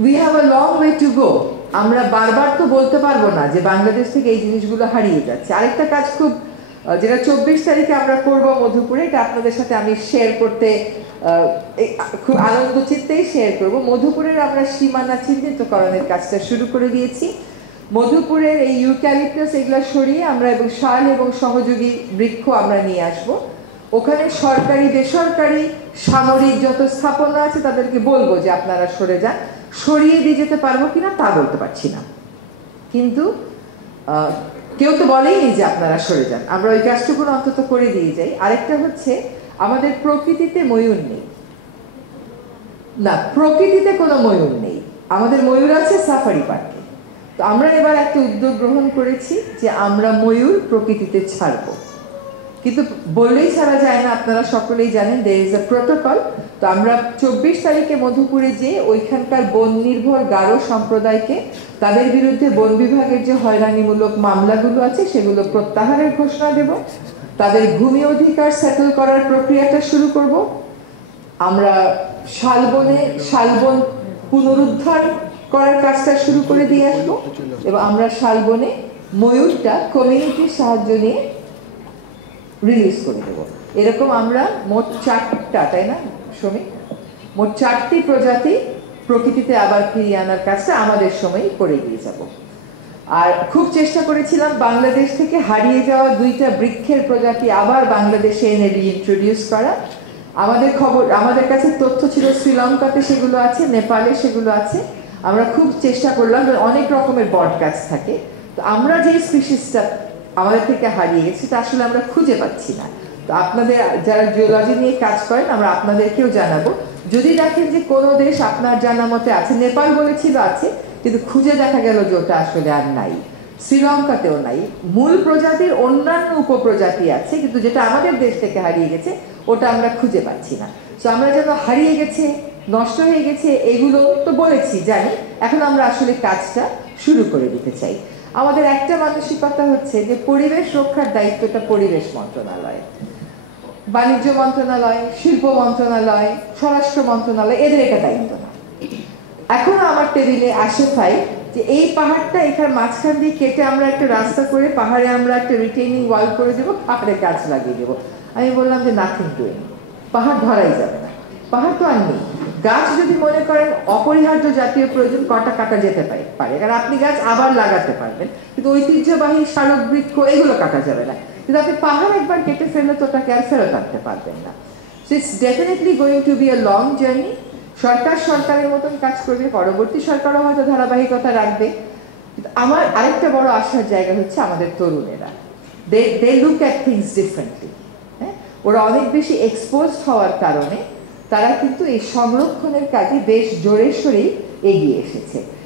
We have a long way to go. আমরা বারবার তো বলতে পারবো না যে বাংলাদেশ থেকে এই জিনিসগুলো হারিয়ে যাচ্ছে। আরেকটা কাজ খুব যেটা 24 তারিখে আমরা করব মধুপুরে, এটা আপনাদের সাথে আমি শেয়ার করতে খুব আনন্দ চিত্তেই শেয়ার করব। মধুপুরের আমরা সীমানা চিহ্নিতকরণের কাজটা শুরু করে দিয়েছি। মধুপুরের এই ইউক্যালিপটাস এগুলো সরিয়ে আমরা এবং শাল এবং সহযোগী বৃক্ষ আমরা নিয়ে আসব। ওখানে সরকারি বেসরকারি সামরিক যত স্থাপনা আছে তাদেরকে বলবো যে আপনারা সরে যান। সরিয়ে দিয়ে যেতে পারবো কিনা তা বলতে পারছি না, কিন্তু কেউ তো বলেইনি যে আপনারা সরে যান। আমরা ওই কাজটুকুন অন্তত করে দিয়ে যাই। আরেকটা হচ্ছে, আমাদের প্রকৃতিতে ময়ূর নেই না, প্রকৃতিতে কোনো ময়ূর নেই। আমাদের ময়ূর আছে সাফারি পার্কে। তো আমরা এবার একটা উদ্যোগ গ্রহণ করেছি যে আমরা ময়ূর প্রকৃতিতে ছাড়বো, কিন্তু বললেই ছাড়া যায় না। আপনারা সকলেই জানেন there is a protocol। তো আমরা 24 তারিখে মধুপুরে যে ওইখানকার বন নির্ভর গারো সম্প্রদায়কে তাদের বিরুদ্ধে বন বিভাগের যে হয়রানিমূলক মামলাগুলো আছে সেগুলো প্রত্যাহারের ঘোষণা দেব। তাদের ভূমি অধিকার সেটেল করার প্রক্রিয়াটা শুরু করব। আমরা শালবন পুনরুদ্ধার করার কাজটা শুরু করে দিয়ে আসবো, এবং আমরা শালবনে ময়ূরটা কমিউনিটির সাহায্য নিয়ে রিলিজ করে দেব। এরকম আমরা মোট 4টা, তাই না শ্রমিক, মোট 4টি প্রজাতি প্রকৃতিতে আবার ফিরিয়ে আনার কাজটা আমাদের সময়ই করে দিয়ে যাব। আর খুব চেষ্টা করেছিলাম বাংলাদেশ থেকে হারিয়ে যাওয়া 2টা বৃক্ষের প্রজাতি আবার বাংলাদেশে এনে রিইন্ট্রোডিউস করা। আমাদের কাছে তথ্য ছিল শ্রীলঙ্কাতে সেগুলো আছে, নেপালে সেগুলো আছে। আমরা খুব চেষ্টা করলাম, অনেক রকমের বট গাছ থাকে, তো আমরা যে স্পিসিসটা আমাদের থেকে হারিয়ে গেছে তা আসলে আমরা খুঁজে পাচ্ছি না। তো আপনাদের যারা জিওলজি নিয়ে কাজ করেন আমরা আপনাদেরকেও জানাবো, যদি দেখেন যে কোনো দেশ আপনার জানা মতে আছে, নেপাল বলেছিল আছে, কিন্তু খুঁজে দেখা গেল যে ওটা আসলে আর নাই, শ্রীলঙ্কাতেও নাই। মূল প্রজাতির অন্যান্য উপপ্রজাতি আছে, কিন্তু যেটা আমাদের দেশ থেকে হারিয়ে গেছে ওটা আমরা খুঁজে পাচ্ছি না। তো আমরা যেন হারিয়ে গেছে, নষ্ট হয়ে গেছে এগুলো তো বলেছি, জানি, এখন আমরা আসলে কাজটা শুরু করে দিতে চাই। আমাদের একটা মানসিকতা হচ্ছে যে পরিবেশ রক্ষার দায়িত্বটা পরিবেশ মন্ত্রণালয়, বাণিজ্য মন্ত্রণালয়, শিল্প মন্ত্রণালয়, স্বরাষ্ট্র মন্ত্রণালয়, এদের এটা দায়িত্ব না। এখনো আমার টেবিলে আসে ফাইল যে এই পাহাড়টা এখানে মাঝখান দিয়ে কেটে আমরা একটা রাস্তা করে পাহাড়ে আমরা একটা রিটেইনিং ওয়াল করে দেবো, পাহাড়ে গাছ লাগিয়ে দেবো। আমি বললাম যে নাথিং ডুইং, পাহাড় ধরাই যাবে না, পাহাড় তো আর নেই। গাছ যদি মনে করেন অপরিহার্য জাতীয় প্রয়োজন, কটা কাটা যেতে পারে, কারণ আপনি গাছ আবার লাগাতে পারবেন, কিন্তু ঐতিহ্যবাহী স্মারক বৃক্ষ এগুলো কাটা যাবে না। কিন্তু আপনি পাহাড় একবার কেটে ফেললে তো ওটাকে আর ফেরত আনতে পারবেন না। So it's definitely going to be a long journey. সরকারের মতন কাজ করবে, পরবর্তী সরকারও হয়তো ধারাবাহিকতা রাখবে। আমার আরেকটা বড় আশার জায়গা হচ্ছে আমাদের তরুণেরা, they look at things differently. হ্যাঁ, ওরা অনেক বেশি এক্সপোজড হওয়ার কারণে তারা কিন্তু এই সংরক্ষণের কাজে বেশ জোরে সোরেই এগিয়ে এসেছে।